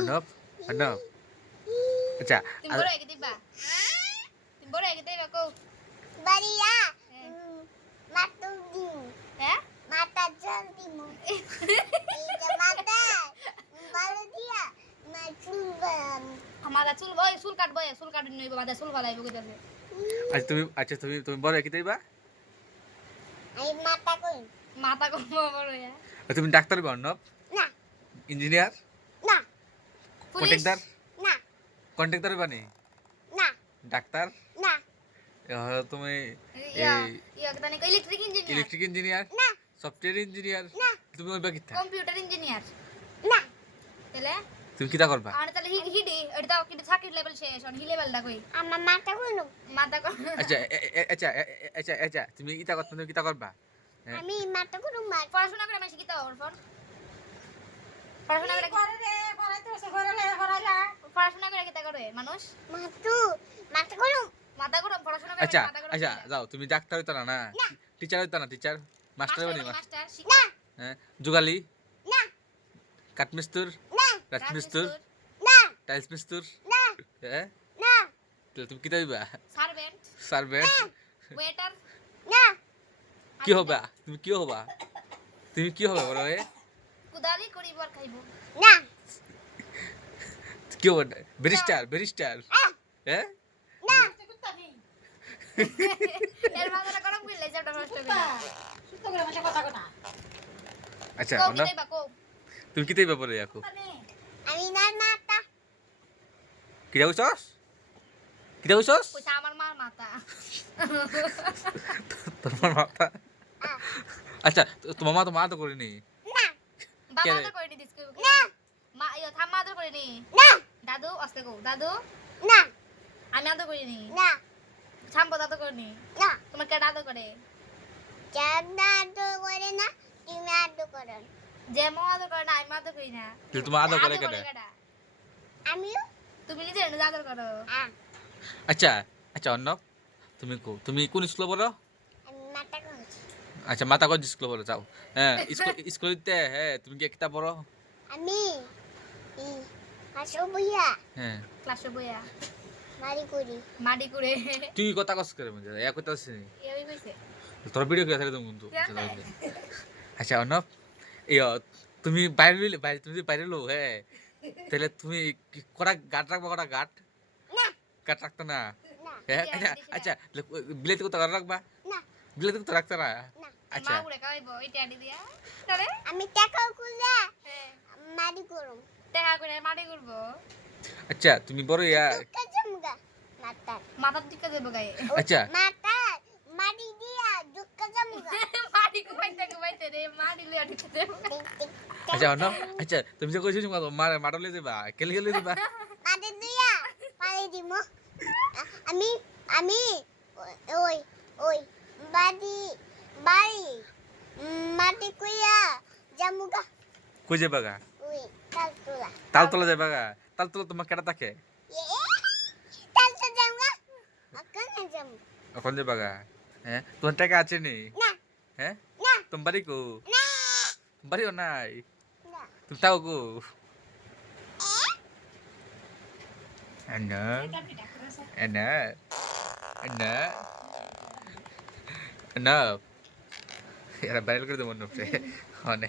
অর্ণব অর্ণব আচ্ছা তুমি বড় হয়ে দিবা তুমি বড় হয়ে দিবা কো বাড়িয়া মাটু দিমু হ্যাঁ মাটা জল দিমু এই যে মাটা ভালো দিয়া মা চুলবাম আমাদের চুল বয় চুল কাটবো চুল কাটনি নইবো বাদা চুল ফালাইবো কইতাছে তুমি বড় কি দিবা এই মাটা কই মাথা কম বড় হইয়া তুমি ডাক্তার হইবা অর্ণব না ইঞ্জিনিয়ার না পুলিশ না কন্ট্রাক্টর হইবা নি না ডাক্তার না তুমি ইয়া কেন ইলেকট্রিক ইঞ্জিনিয়ার ইলেকট্রিক ইঞ্জিনিয়ার না সফটওয়্যার ইঞ্জিনিয়ার না তুমি হইবা কিতা কম্পিউটার ইঞ্জিনিয়ার না তাহলে তুমি কিতা করবা আর তাহলে হিডি এটা কিন্তু চাকরির লেভেল শেষ আর হি লেভেলটা কই আমার মাটা কইলো মাথা কম আচ্ছা তুমি কিতা করবা আমি মাটা কইলো মা পড়াশোনা করে মাসি কিতা ওরফন পড়াশোনা করে পড়াশোনা করে কিতা করে মানুষ মাটা কইলো মাথা গরম পড়াশোনা করে আচ্ছা মাথা গরম আচ্ছা যাও তুমি ডাক্তার হইতা না টিচার হইতা না টিচার মাস্টার হইবা নি মাস্টার না হ্যাঁ যুগালি না কাঠমিস্তুর না রাজমিস্তুর না টাইলস মিস্তুর না হ্যাঁ না তাহলে তুমি কিতা হইবা সার্ভেন্ট সার্ভেন্ট ওয়েটার না কি হবা তুমি কি হবে বড় হয়ে কুদালি করিব আর খাইব না কি হবে ব্যারিস্টার হ্যাঁ না এর মাথাটা গরম করলে যেটা নষ্ট করে আচ্ছা কো অর্ণব কিতা কো তুমি কিতা হইবা বড় ইয়াকু আমি না মাটা কিতা কইছস কইছা আমার মার মাথা তোমার মাথা আচ্ছা তোমার মা তো মা তো করিনি না বাবা তো কইনি দিস কই না মা ইয়া থাম্মা তো কইনি না দাদু আস্তে কও দাদু না আমি আদর করিনি না ছাম্পো দাদু করিনি না তোমার কে দাদু করে চাঁদা তো করে না তুমি আদর করো যে মো আদর করে না আমি আদর করি না তাহলে তোমার আদর করে কেডা কেডা? আমিও তুমি নিজে আদর করো আচ্ছা অর্ণব তুমি কোন স্কুলে পড়ো আমি মাটা করছি আচ্ছা মাতাগঞ্জ স্কুলে পড়ো যাও হ্যাঁ স্কুলেতে হ্যাঁ তুমি কি কিতা পড়ো আমি আসো বইয়া হ্যাঁ ক্লাসে বইয়া মারি করি মাডি করে তুই কথা কস করে মজা এক কথা আছে এই কইছে তোর ভিডিও করে থাকে তুমি কিন্তু আচ্ছা অর্ণব তুমি বাইরে লো হ্যাঁ তাহলে তুমি কটা গাট রাখবা কটা গাট না রাখতো না না হ্যাঁ আচ্ছা বিলেতে কত গাট রাখবা না বিলেতে কত রাখতো না না আচ্ছা মা গুড়ে খাইবো এই টাডি দিয়া তারে আমি টাকা কুলা হ্যাঁ মারি করুম দেখা করে মাডি করব আচ্ছা তুমি বড় দুঃখা মাতা মাথার দিকে দেব গায়ে আচ্ছা মাতা মারি দিয়া দুঃখা জামুগা মাডি কুমাইতে রে মাডি লিয়া দিতে দেব আচ্ছা অর্ণব আচ্ছা তুমি যে কইছিস মাটলে যাবা কেলে যাবা মারি দিয়া পানি দিমু আমি ওই বাড়ি মাটি কইয়া জামুগা কই যাবা গা ওই তালতলা তালতলা যাবা গা তালতলা তোমার কেটা থাকে তালতলা জামুগা আকানে জামু এখন যাবা গা হ্যাঁ তোমার টাকা আছে নি না হ্যাঁ না তোমার বাড়ি কো না বাড়িও নাই না তুমি তাও কো Anna era bel করে দেব মনে